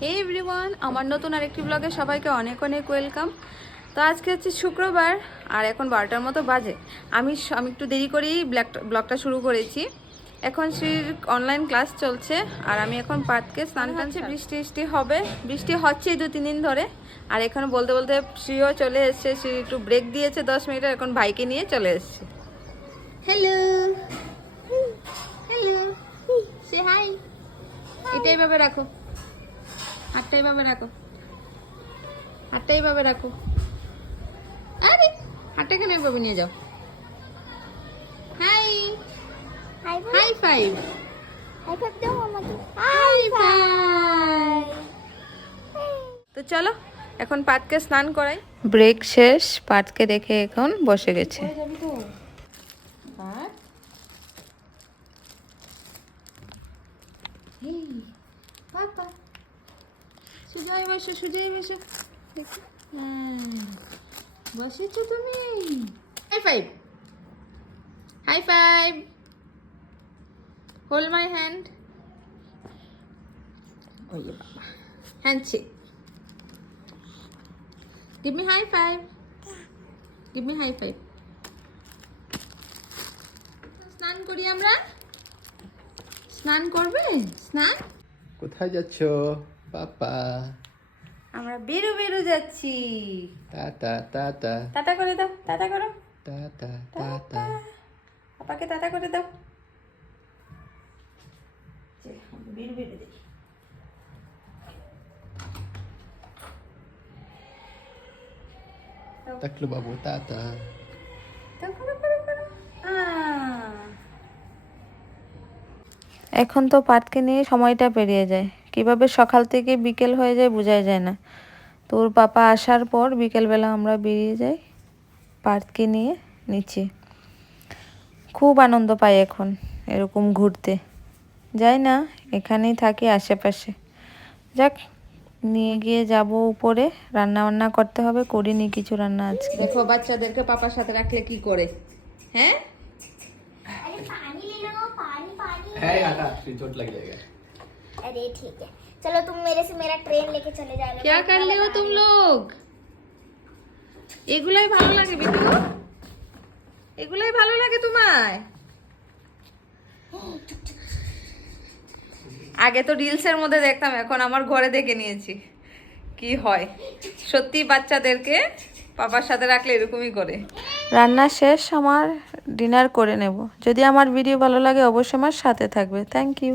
হে everyone, আমার নতুন আরেকটি ব্লগে সবাইকে অনেক অনেক ওয়েলকাম। তো আজকে হচ্ছে শুক্রবার আর এখন 12টার মতো বাজে। আমি একটু দেরি করেই ব্লগটা শুরু করেছি। এখন শ্রীর অনলাইন ক্লাস চলছে আর আমি এখন পাতকে স্নান টানছি। বৃষ্টি হবে, বৃষ্টি হচ্ছে 2-3 দিন ধরে। আর এখন বলতে বলতে শ্রীও চলে এসছে। শ্রী একটু ব্রেক দিয়েছে 10 মিনিটের, এখন ভাইকে নিয়ে চলে এসছে। হ্যালো হ্যালো, সে হাই। এটা এইভাবে রাখো, হাতটা এইভাবে রাখো, হাতটা এইভাবে রাখো। আরে হাতটা কেন এইভাবে নিয়ে যাও? High high five, high five দাও আমাকে, হাই ফাইভ। তো চলো এখন পাতকে স্নান করাই। ব্রেক শেষ, পাতকে দেখে এখন বসে গেছে। সুজয় বসে, সুজয় বসে, বসেছো তুমি। High five, high five, hold my hand. ওই বাবা, handshake. Give me high five, give me high five. স্নান করি আমরা, স্নান করবে? স্নান কোথায় যাচ্ছ পাপা? আমরা বেরো বেরো যাচ্ছি। টাটা টাটা টাটা করে দাও, টাটা করো, টাটা টাটা। পাপাকে টাটা করে দাও। বেরো বেরো দেখি। টাকলু বাবু টাটা। এখন তো পাটকে নিয়ে সময়টা পেরিয়ে যায়, কিভাবে সকাল থেকে বিকেল হয়ে যায় বোঝাই যায় না। তোর পাপা আসার পর বিকেলবেলা আমরা বেরিয়ে যাই পাটকে নিয়ে নিচে। খুব আনন্দ পাই এখন এরকম ঘুরতে। যাই না, এখানেই থাকি আশেপাশে। যাক, নিয়ে গিয়ে যাব উপরে, রান্না বান্না করতে হবে। করিনি কিছু রান্না আজকে। দেখো বাচ্চাদেরকে পাপার সাথে রাখলে কি করে, হ্যাঁ? अरे पानी ले लो, पानी पानी। है आटा, चोट लग जाएगा। अरे ठीक है, चलो तुम मेरे से मेरा ट्रेन लेके चले जाना। क्या कर रहे हो तुम लोग? এগুলাই ভালো লাগে বিটু, এগুলাই ভালো লাগে তোমায়? আগে তো রিলসের মধ্যে দেখতাম, এখন আমার ঘরে দেখে নিয়েছি কি হয়। সত্যি বাচ্চাদেরকে পাপার সাথে রাখলে এরকমই করে। রান্না শেষ, আমার ডিনার করে নেব। যদি আমার ভিডিও ভালো লাগে অবশ্যই আমার সাথে থাকবে। Thank you.